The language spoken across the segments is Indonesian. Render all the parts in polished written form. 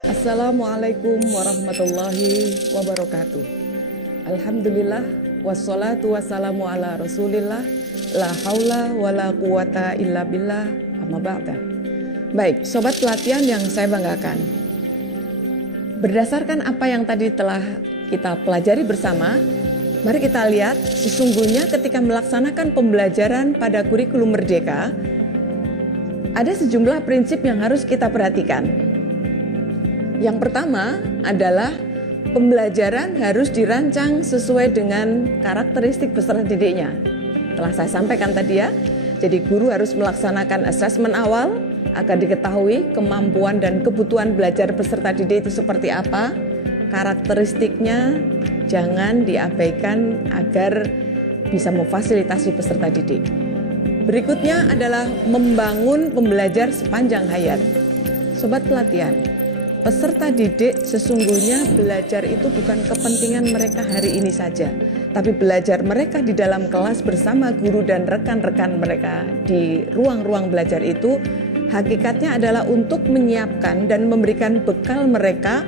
Assalamualaikum warahmatullahi wabarakatuh. Alhamdulillah wassalatu wassalamu ala rasulillah la haula wala quwata illa billah amma ba'da. Baik, sobat pelatihan yang saya banggakan, berdasarkan apa yang tadi telah kita pelajari bersama, mari kita lihat sesungguhnya ketika melaksanakan pembelajaran pada kurikulum Merdeka, ada sejumlah prinsip yang harus kita perhatikan. Yang pertama adalah pembelajaran harus dirancang sesuai dengan karakteristik peserta didiknya. Telah saya sampaikan tadi ya, jadi guru harus melaksanakan asesmen awal agar diketahui kemampuan dan kebutuhan belajar peserta didik itu seperti apa, karakteristiknya jangan diabaikan agar bisa memfasilitasi peserta didik. Berikutnya adalah membangun pembelajar sepanjang hayat. Sobat pelatihan, peserta didik sesungguhnya belajar itu bukan kepentingan mereka hari ini saja, tapi belajar mereka di dalam kelas bersama guru dan rekan-rekan mereka di ruang-ruang belajar itu hakikatnya adalah untuk menyiapkan dan memberikan bekal mereka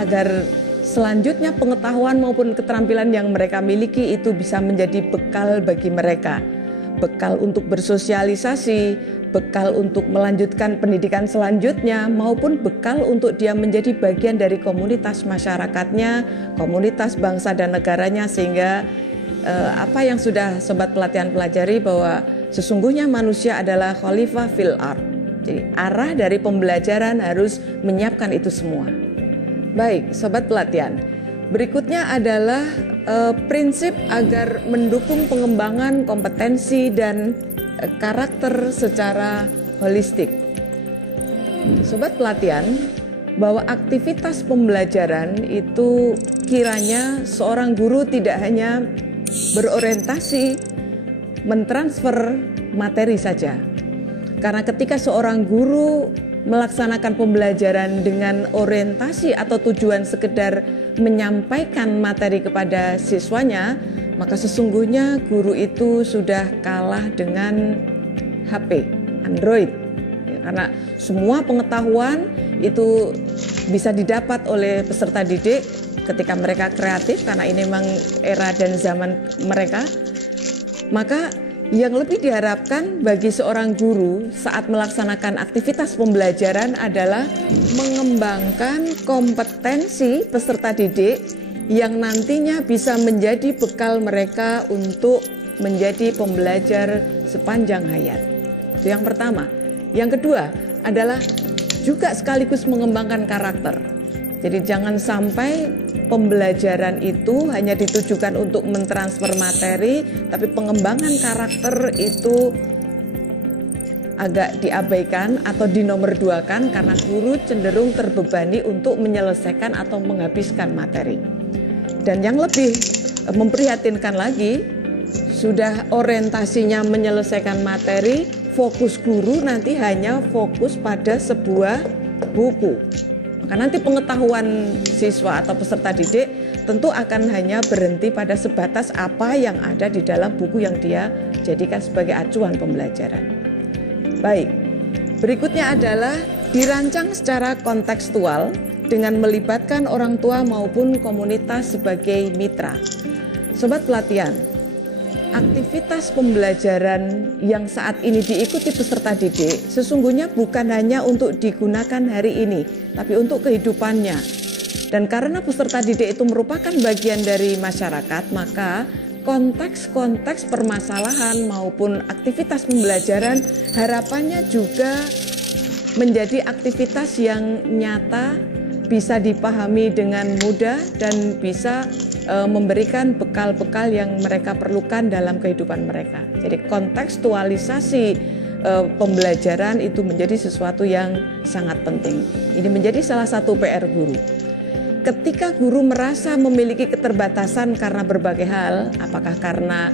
agar selanjutnya pengetahuan maupun keterampilan yang mereka miliki itu bisa menjadi bekal bagi mereka. Bekal untuk bersosialisasi, bekal untuk melanjutkan pendidikan selanjutnya, maupun bekal untuk dia menjadi bagian dari komunitas masyarakatnya, komunitas bangsa dan negaranya, sehingga apa yang sudah sobat pelatihan pelajari bahwa sesungguhnya manusia adalah khalifah fil ard. Jadi arah dari pembelajaran harus menyiapkan itu semua. Baik, sobat pelatihan, berikutnya adalah prinsip agar mendukung pengembangan kompetensi dan karakter secara holistik. Sobat pelatihan, bahwa aktivitas pembelajaran itu kiranya seorang guru tidak hanya berorientasi mentransfer materi saja. Karena ketika seorang guru melaksanakan pembelajaran dengan orientasi atau tujuan sekedar menyampaikan materi kepada siswanya, maka sesungguhnya guru itu sudah kalah dengan HP, Android. Karena semua pengetahuan itu bisa didapat oleh peserta didik ketika mereka kreatif, karena ini memang era dan zaman mereka. Maka yang lebih diharapkan bagi seorang guru saat melaksanakan aktivitas pembelajaran adalah mengembangkan kompetensi peserta didik yang nantinya bisa menjadi bekal mereka untuk menjadi pembelajar sepanjang hayat. Itu yang pertama. Yang kedua adalah juga sekaligus mengembangkan karakter. Jadi jangan sampai pembelajaran itu hanya ditujukan untuk mentransfer materi, tapi pengembangan karakter itu agak diabaikan atau dinomorduakan karena guru cenderung terbebani untuk menyelesaikan atau menghabiskan materi. Dan yang lebih memprihatinkan lagi, sudah orientasinya menyelesaikan materi, fokus guru nanti hanya fokus pada sebuah buku. Maka nanti pengetahuan siswa atau peserta didik tentu akan hanya berhenti pada sebatas apa yang ada di dalam buku yang dia jadikan sebagai acuan pembelajaran. Baik, berikutnya adalah dirancang secara kontekstual dengan melibatkan orang tua maupun komunitas sebagai mitra. Sobat pelatihan, aktivitas pembelajaran yang saat ini diikuti peserta didik sesungguhnya bukan hanya untuk digunakan hari ini, tapi untuk kehidupannya. Dan karena peserta didik itu merupakan bagian dari masyarakat, maka konteks-konteks permasalahan maupun aktivitas pembelajaran harapannya juga menjadi aktivitas yang nyata, bisa dipahami dengan mudah dan bisa memberikan bekal-bekal yang mereka perlukan dalam kehidupan mereka. Jadi kontekstualisasi pembelajaran itu menjadi sesuatu yang sangat penting. Ini menjadi salah satu PR guru. Ketika guru merasa memiliki keterbatasan karena berbagai hal, apakah karena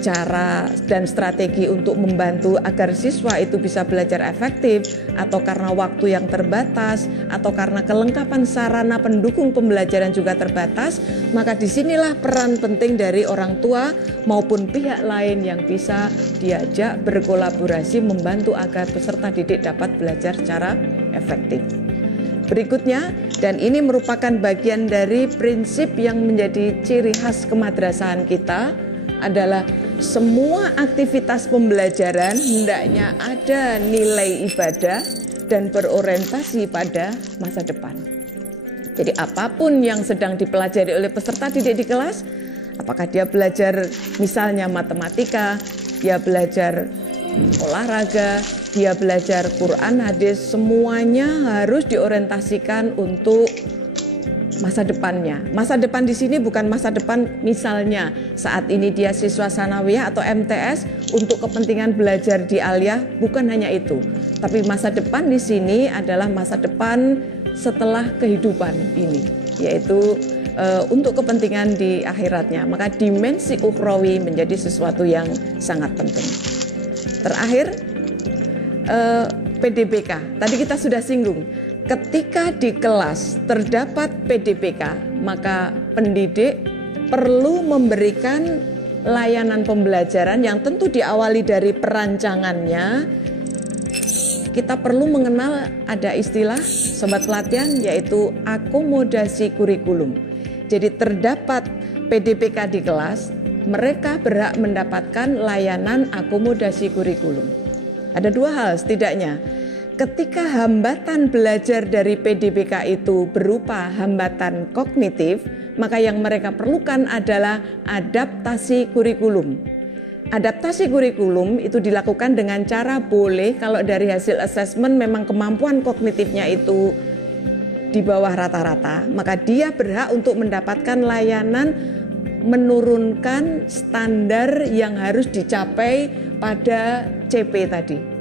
cara dan strategi untuk membantu agar siswa itu bisa belajar efektif, atau karena waktu yang terbatas, atau karena kelengkapan sarana pendukung pembelajaran juga terbatas, maka disinilah peran penting dari orang tua maupun pihak lain yang bisa diajak berkolaborasi membantu agar peserta didik dapat belajar secara efektif. berikutnya, dan ini merupakan bagian dari prinsip yang menjadi ciri khas kemadrasahan kita, adalah semua aktivitas pembelajaran hendaknya ada nilai ibadah dan berorientasi pada masa depan. Jadi apapun yang sedang dipelajari oleh peserta didik di kelas, apakah dia belajar misalnya matematika, dia belajar olahraga, dia belajar Quran, hadis, semuanya harus diorientasikan untuk masa depannya. Masa depan di sini bukan masa depan misalnya saat ini dia siswa sanawiyah atau MTS untuk kepentingan belajar di Aliyah, bukan hanya itu. Tapi masa depan di sini adalah masa depan setelah kehidupan ini, yaitu untuk kepentingan di akhiratnya. Maka dimensi ukhrawi menjadi sesuatu yang sangat penting. Terakhir, PDPK. Tadi kita sudah singgung. Ketika di kelas terdapat PDPK, maka pendidik perlu memberikan layanan pembelajaran yang tentu diawali dari perancangannya. Kita perlu mengenal ada istilah sobat pelatihan, yaitu akomodasi kurikulum. Jadi terdapat PDPK di kelas, mereka berhak mendapatkan layanan akomodasi kurikulum. Ada dua hal setidaknya. Ketika hambatan belajar dari PDPK itu berupa hambatan kognitif, maka yang mereka perlukan adalah adaptasi kurikulum. Adaptasi kurikulum itu dilakukan dengan cara boleh kalau dari hasil asesmen memang kemampuan kognitifnya itu di bawah rata-rata, maka dia berhak untuk mendapatkan layanan menurunkan standar yang harus dicapai pada CP tadi.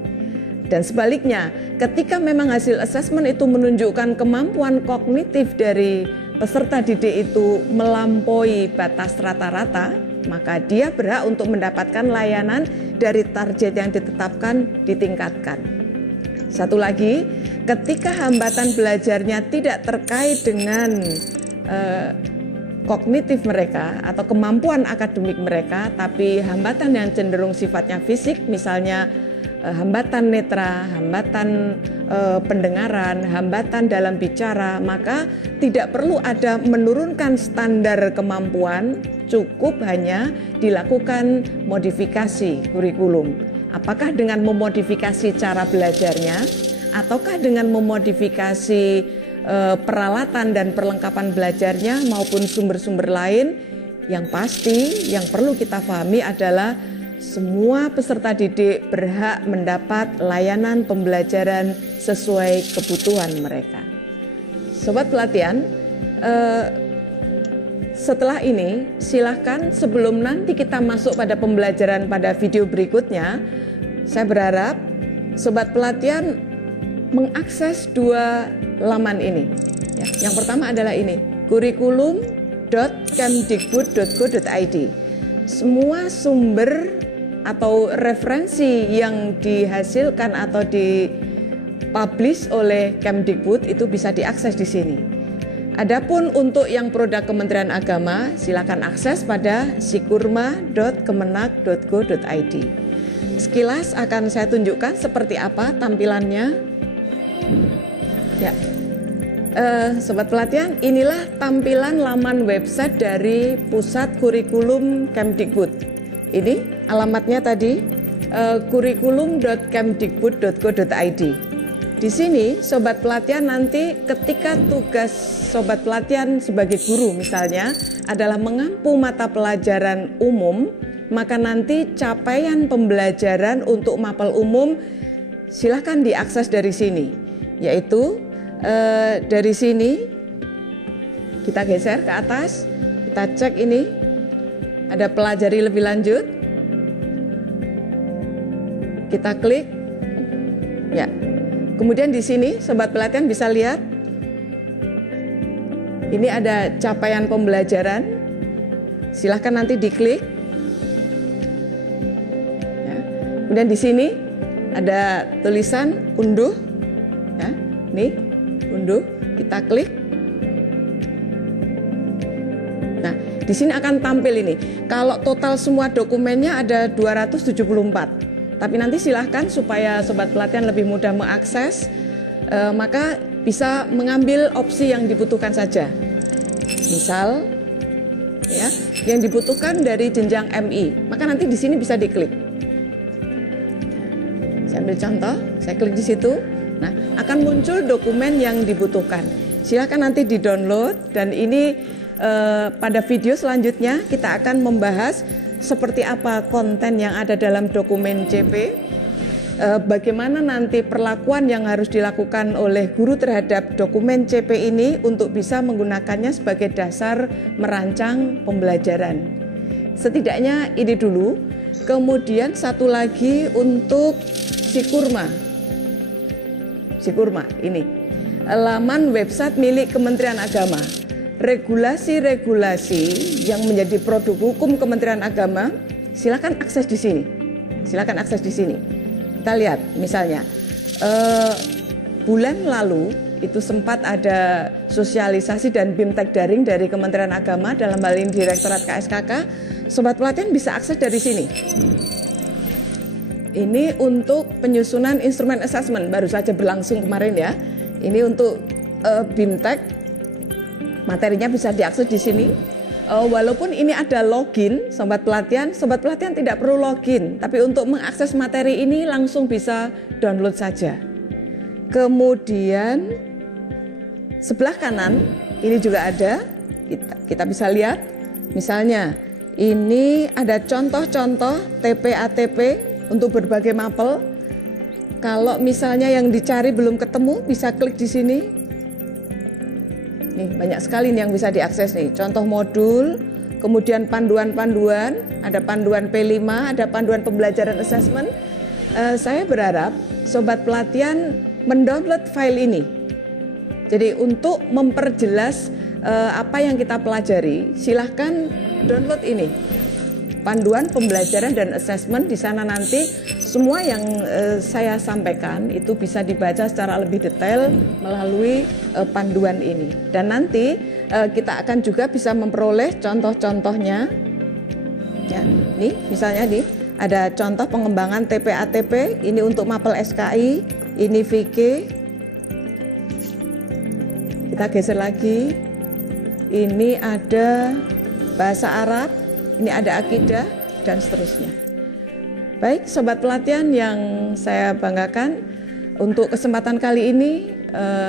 Dan sebaliknya, ketika memang hasil asesmen itu menunjukkan kemampuan kognitif dari peserta didik itu melampaui batas rata-rata, maka dia berhak untuk mendapatkan layanan dari target yang ditetapkan ditingkatkan. Satu lagi, ketika hambatan belajarnya tidak terkait dengan kognitif mereka atau kemampuan akademik mereka, tapi hambatan yang cenderung sifatnya fisik, misalnya hambatan netra, hambatan pendengaran, hambatan dalam bicara, maka tidak perlu ada menurunkan standar kemampuan, cukup hanya dilakukan modifikasi kurikulum. Apakah dengan memodifikasi cara belajarnya, ataukah dengan memodifikasi peralatan dan perlengkapan belajarnya maupun sumber-sumber lain. Yang pasti yang perlu kita pahami adalah semua peserta didik berhak mendapat layanan pembelajaran sesuai kebutuhan mereka. Sobat pelatihan, setelah ini silahkan sebelum nanti kita masuk pada pembelajaran pada video berikutnya, saya berharap sobat pelatihan mengakses dua laman ini. Ya, yang pertama adalah ini, kurikulum.kemdikbud.go.id. Semua sumber atau referensi yang dihasilkan atau dipublish oleh Kemdikbud itu bisa diakses di sini. Adapun untuk yang produk Kementerian Agama, silakan akses pada sikurma.kemenak.go.id. Sekilas akan saya tunjukkan seperti apa tampilannya. Ya, sobat pelatihan, inilah tampilan laman website dari Pusat Kurikulum Kemdikbud. Ini alamatnya tadi, kurikulum.kemdikbud.go.id. Di sini sobat pelatihan nanti ketika tugas sobat pelatihan sebagai guru misalnya adalah mengampu mata pelajaran umum, maka nanti capaian pembelajaran untuk mapel umum silahkan diakses dari sini, yaitu dari sini kita geser ke atas, kita cek ini ada pelajari lebih lanjut, kita klik, ya. Kemudian di sini sobat pelatihan bisa lihat ini ada capaian pembelajaran, silahkan nanti diklik. Ya. Kemudian di sini ada tulisan unduh, ya, nih unduh, kita klik. Nah, di sini akan tampil ini. Kalau total semua dokumennya ada 274. Tapi nanti silahkan supaya sobat pelatihan lebih mudah mengakses, maka bisa mengambil opsi yang dibutuhkan saja. Misal, ya, yang dibutuhkan dari jenjang MI, maka nanti di sini bisa diklik. Saya ambil contoh, saya klik di situ. Nah, akan muncul dokumen yang dibutuhkan. Silakan nanti di-download, dan ini pada video selanjutnya kita akan membahas seperti apa konten yang ada dalam dokumen CP, bagaimana nanti perlakuan yang harus dilakukan oleh guru terhadap dokumen CP ini untuk bisa menggunakannya sebagai dasar merancang pembelajaran. Setidaknya ini dulu. Kemudian satu lagi untuk Sikurma. Sikurma ini laman website milik Kementerian Agama. Regulasi-regulasi yang menjadi produk hukum Kementerian Agama, silakan akses di sini. Silakan akses di sini. Kita lihat misalnya bulan lalu itu sempat ada sosialisasi dan BIMTEK daring dari Kementerian Agama, dalam hal ini Direktorat KSKK. Sobat pelatihan bisa akses dari sini. Ini untuk penyusunan instrumen assessment, baru saja berlangsung kemarin ya. Ini untuk BIMTEK, materinya bisa diakses di sini. Walaupun ini ada login, sobat pelatihan tidak perlu login, tapi untuk mengakses materi ini langsung bisa download saja. Kemudian sebelah kanan ini juga ada, kita bisa lihat, misalnya ini ada contoh-contoh TP-ATP untuk berbagai mapel. Kalau misalnya yang dicari belum ketemu, bisa klik di sini. Nih, banyak sekali nih yang bisa diakses nih. Contoh modul, kemudian panduan-panduan, ada panduan P5, ada panduan pembelajaran assessment. Saya berharap sobat pelatihan mendownload file ini. Jadi untuk memperjelas apa yang kita pelajari, silahkan download ini. Panduan pembelajaran dan assessment, di sana nanti semua yang saya sampaikan itu bisa dibaca secara lebih detail melalui panduan ini. Dan nanti kita akan juga bisa memperoleh contoh-contohnya. Ya, nih misalnya nih ada contoh pengembangan TP-ATP, ini untuk mapel SKI, ini VK. Kita geser lagi. Ini ada bahasa Arab, ini ada akidah, dan seterusnya. Baik, sobat pelatihan yang saya banggakan, untuk kesempatan kali ini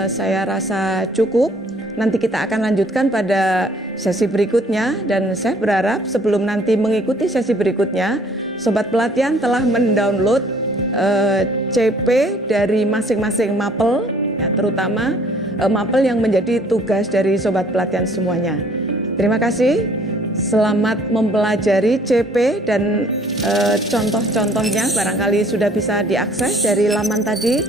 saya rasa cukup. Nanti kita akan lanjutkan pada sesi berikutnya, dan saya berharap sebelum nanti mengikuti sesi berikutnya, sobat pelatihan telah mendownload CP dari masing-masing mapel, ya, terutama mapel yang menjadi tugas dari sobat pelatihan semuanya. Terima kasih. Selamat mempelajari CP, dan contoh-contohnya barangkali sudah bisa diakses dari laman tadi.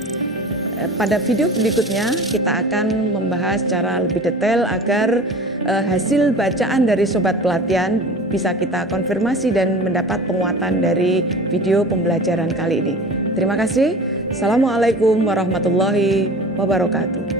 Pada video berikutnya kita akan membahas secara lebih detail agar hasil bacaan dari sobat pelatihan bisa kita konfirmasi dan mendapat penguatan dari video pembelajaran kali ini. Terima kasih. Assalamualaikum warahmatullahi wabarakatuh.